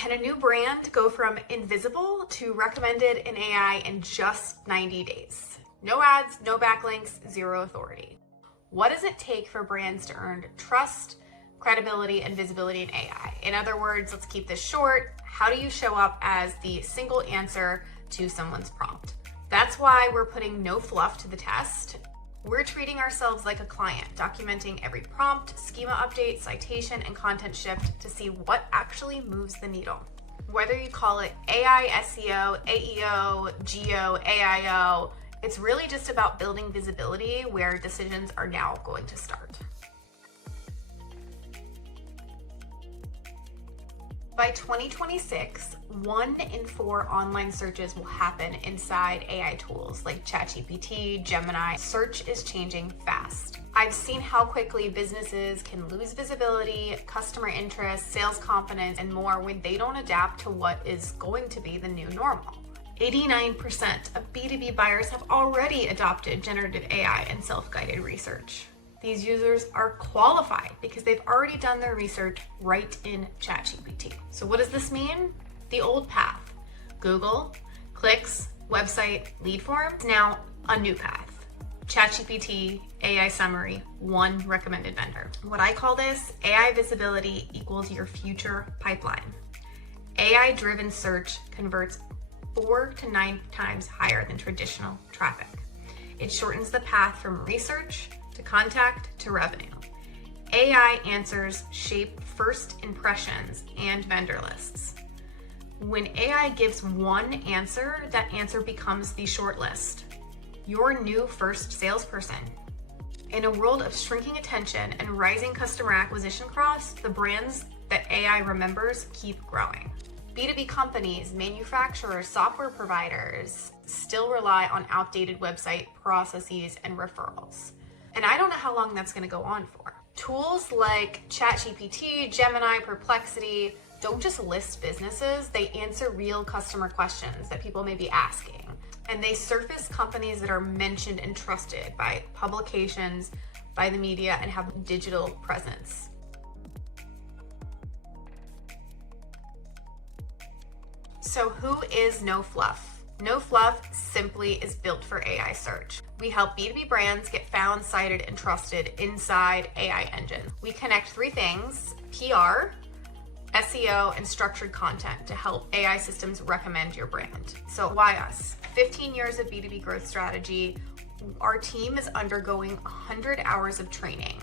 Can a new brand go from invisible to recommended in AI in just 90 days? No ads, no backlinks, zero authority. What does it take for brands to earn trust, credibility, and visibility in AI? In other words, let's keep this short. How do you show up as the single answer to someone's prompt? That's why we're putting no fluff to the test. We're treating ourselves like a client, documenting every prompt, schema update, citation, and content shift to see what actually moves the needle. Whether you call it AI, SEO, AEO, GEO, AIO, it's really just about building visibility where decisions are now going to start. By 2026, 1 in 4 online searches will happen inside AI tools like ChatGPT, Gemini. Search is changing fast. I've seen how quickly businesses can lose visibility, customer interest, sales confidence, and more when they don't adapt to what is going to be the new normal. 89% of B2B buyers have already adopted generative AI and self-guided research. These users are qualified because they've already done their research right in ChatGPT. So what does this mean? The old path: Google, clicks, website, lead form. Now a new path: ChatGPT, AI summary, one recommended vendor. What I call this, AI visibility equals your future pipeline. AI-driven search converts 4 to 9 times higher than traditional traffic. It shortens the path from research to contact to revenue. AI answers shape first impressions and vendor lists. When AI gives one answer, that answer becomes the short list, your new first salesperson. In a world of shrinking attention and rising customer acquisition costs, the brands that AI remembers keep growing. B2B companies, manufacturers, software providers still rely on outdated website processes and referrals. And I don't know how long that's going to go on for. Tools like ChatGPT, Gemini, Perplexity don't just list businesses, they answer real customer questions that people may be asking. And they surface companies that are mentioned and trusted by publications, by the media, and have digital presence. So who is No Fluff? No Fluff simply is built for AI search. We help B2B brands get found, cited, and trusted inside AI engines. We connect 3 things: PR, SEO, and structured content to help AI systems recommend your brand. So why us? 15 years of B2B growth strategy. Our team is undergoing 100 hours of training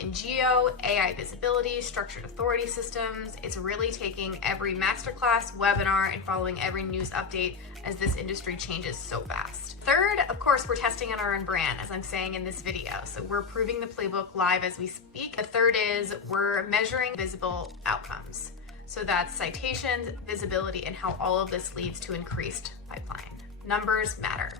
in GEO, AI visibility, structured authority systems. It's really taking every masterclass, webinar, and following every news update as this industry changes so fast. Third, of course, we're testing on our own brand, as I'm saying in this video. So we're proving the playbook live as we speak. The third is we're measuring visible outcomes. So that's citations, visibility, and how all of this leads to increased pipeline. Numbers matter.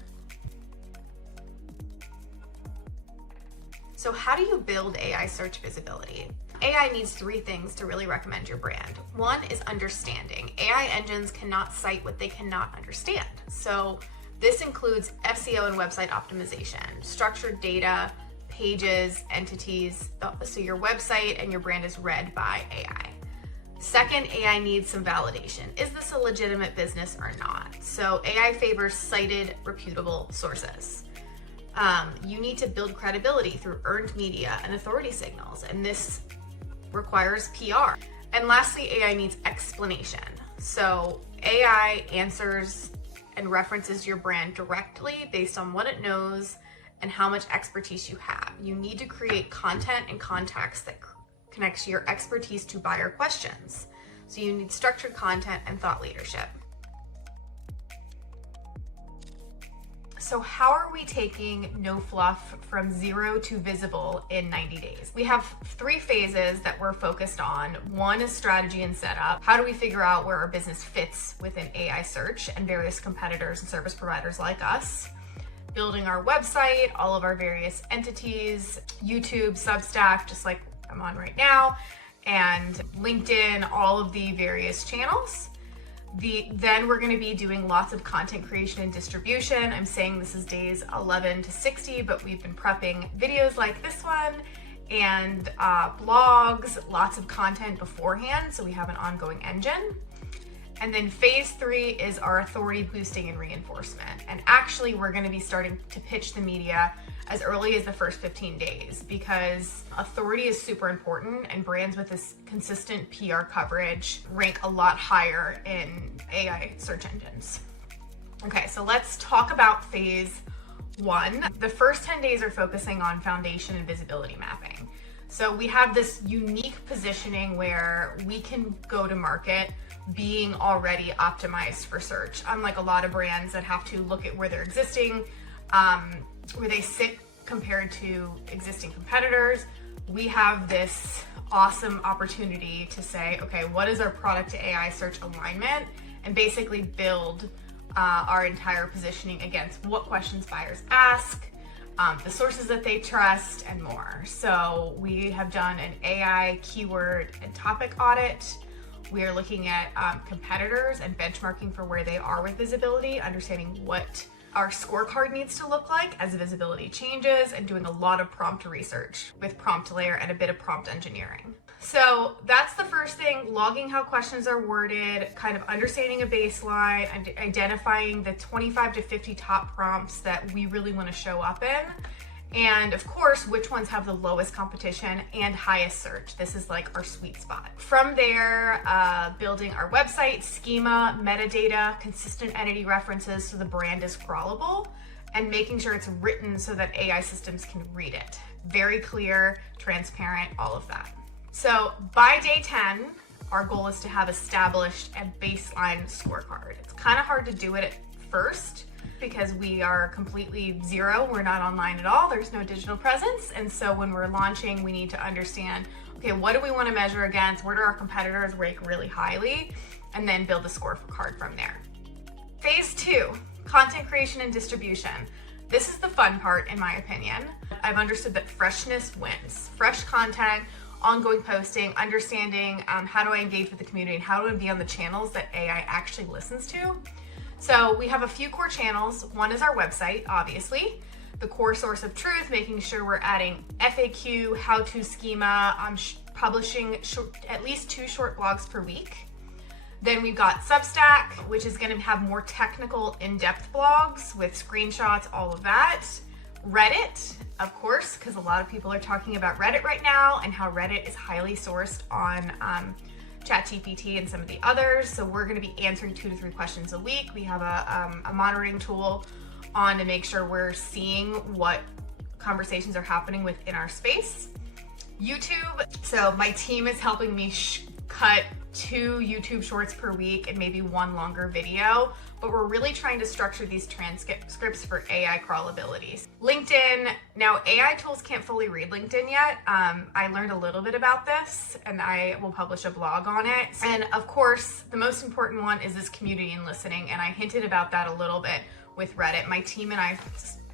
So how do you build AI search visibility? AI needs 3 things to really recommend your brand. 1 is understanding. AI engines cannot cite what they cannot understand. So this includes SEO and website optimization, structured data, pages, entities, so your website and your brand is read by AI. Second, AI needs some validation. Is this a legitimate business or not? So AI favors cited, reputable sources. You need to build credibility through earned media and authority signals, and this requires PR. And lastly, AI needs explanation. So AI answers and references your brand directly based on what it knows and how much expertise you have. You need to create content and context that connects your expertise to buyer questions. So you need structured content and thought leadership. So how are we taking No Fluff from 0 to visible in 90 days? We have 3 phases that we're focused on. 1 is strategy and setup. How do we figure out where our business fits within AI search and various competitors and service providers like us? Building our website, all of our various entities, YouTube, Substack, just like I'm on right now, and LinkedIn, all of the various channels. Then we're going to be doing lots of content creation and distribution. I'm saying this is days 11 to 60, but we've been prepping videos like this one and blogs, lots of content beforehand, so we have an ongoing engine. And then phase 3 is our authority boosting and reinforcement. And actually, we're going to be starting to pitch the media as early as the first 15 days, because authority is super important, and brands with this consistent PR coverage rank a lot higher in AI search engines. Okay, so let's talk about phase 1. The first 10 days are focusing on foundation and visibility mapping. So we have this unique positioning where we can go to market being already optimized for search, unlike a lot of brands that have to look at where they're existing, where they sit compared to existing competitors. We have this awesome opportunity to say, okay, what is our product to AI search alignment, and basically build our entire positioning against what questions buyers ask, the sources that they trust, and more. So we have done an AI keyword and topic audit. We are looking at competitors and benchmarking for where they are with visibility, understanding what our scorecard needs to look like as visibility changes, and doing a lot of prompt research with prompt layer and a bit of prompt engineering. So that's the first thing, logging how questions are worded, kind of understanding a baseline, and identifying the 25 to 50 top prompts that we really want to show up in. And of course, which ones have the lowest competition and highest search. This is like our sweet spot. From there, building our website, schema, metadata, consistent entity references so the brand is crawlable, and making sure it's written so that AI systems can read it. Very clear, transparent, all of that. So by day 10, our goal is to have established a baseline scorecard. It's kind of hard to do it at first because we are completely zero. We're not online at all. There's no digital presence. And so when we're launching, we need to understand, okay, what do we want to measure against? Where do our competitors rank really highly? And then build a scorecard from there. Phase 2, content creation and distribution. This is the fun part, in my opinion. I've understood that freshness wins. Fresh content, ongoing posting, understanding how do I engage with the community, and how do I be on the channels that AI actually listens to. So we have a few core channels. One is our website, obviously, the core source of truth, making sure we're adding FAQ, how-to schema, publishing at least 2 short blogs per week. Then we've got Substack, which is going to have more technical, in-depth blogs with screenshots, all of that. Reddit, of course, because a lot of people are talking about Reddit right now and how Reddit is highly sourced on ChatGPT and some of the others. So we're going to be answering 2 to 3 questions a week. We have a monitoring tool on to make sure we're seeing what conversations are happening within our space. YouTube, so my team is helping me cut 2 YouTube shorts per week and maybe 1 longer video, but we're really trying to structure these transcripts for AI crawlability. LinkedIn, now AI tools can't fully read LinkedIn yet. I learned a little bit about this and I will publish a blog on it. And of course, the most important one is this community and listening, and I hinted about that a little bit with Reddit. My team and I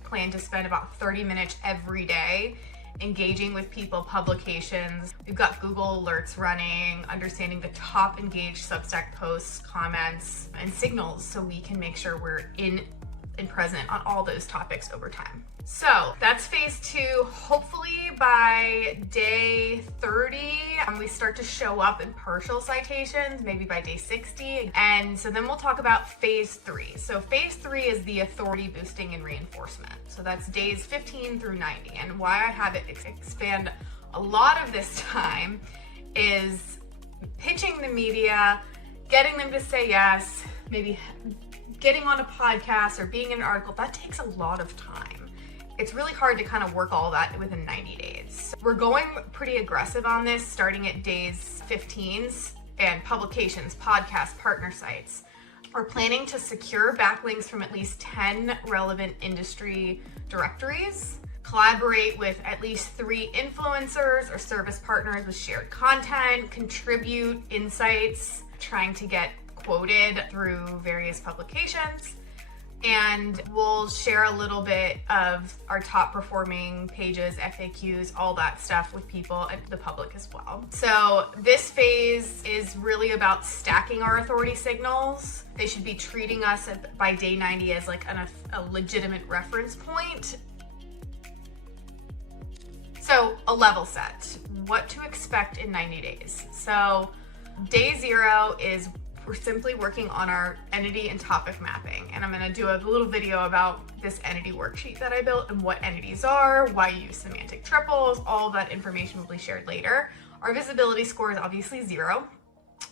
plan to spend about 30 minutes every day engaging with people, publications. We've got Google alerts running, understanding the top engaged Substack posts, comments, and signals so we can make sure we're in and present on all those topics over time. So that's phase 2. Hopefully by day 30, we start to show up in partial citations, maybe by day 60. And so then we'll talk about phase 3. So phase 3 is the authority boosting and reinforcement. So that's days 15 through 90. And why I have it expand a lot of this time is pitching the media, getting them to say yes, maybe getting on a podcast or being in an article. That takes a lot of time. It's really hard to kind of work all that within 90 days. We're going pretty aggressive on this, starting at days 15 and publications, podcasts, partner sites. We're planning to secure backlinks from at least 10 relevant industry directories, collaborate with at least 3 influencers or service partners with shared content, contribute insights, trying to get quoted through various publications. And we'll share a little bit of our top performing pages, FAQs, all that stuff with people and the public as well. So this phase is really about stacking our authority signals. They should be treating us by day 90 as like a legitimate reference point. So a level set, what to expect in 90 days. So day 0 is we're simply working on our entity and topic mapping. And I'm gonna do a little video about this entity worksheet that I built and what entities are, why you use semantic triples, all of that information will be shared later. Our visibility score is obviously 0.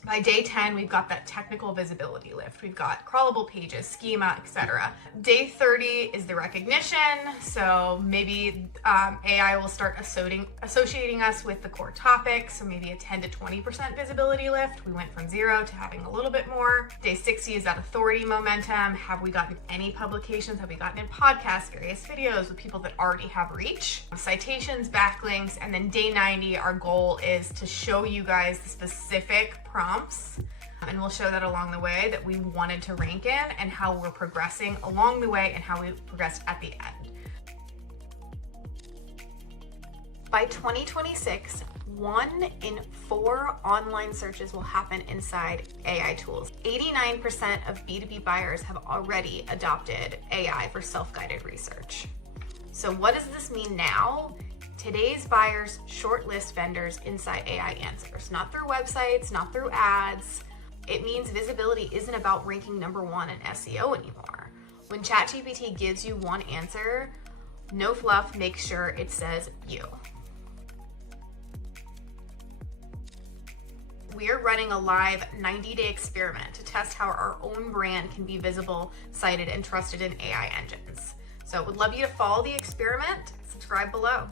By day 10, we've got that technical visibility lift. We've got crawlable pages, schema, etc. Day 30 is the recognition. So maybe AI will start associating us with the core topics. So maybe a 10 to 20% visibility lift. We went from 0 to having a little bit more. Day 60 is that authority momentum. Have we gotten any publications? Have we gotten in podcasts, various videos with people that already have reach? Citations, backlinks, and then day 90, our goal is to show you guys the specific prompts, and we'll show that along the way that we wanted to rank in and how we're progressing along the way and how we progressed at the end. By 2026, 1 in 4 online searches will happen inside AI tools. 89% of B2B buyers have already adopted AI for self-guided research. So what does this mean now? Today's buyers shortlist vendors inside AI answers, not through websites, not through ads. It means visibility isn't about ranking #1 in SEO anymore. When ChatGPT gives you one answer, no fluff, make sure it says you. We are running a live 90-day experiment to test how our own brand can be visible, cited, and trusted in AI engines. So would love you to follow the experiment. Subscribe below.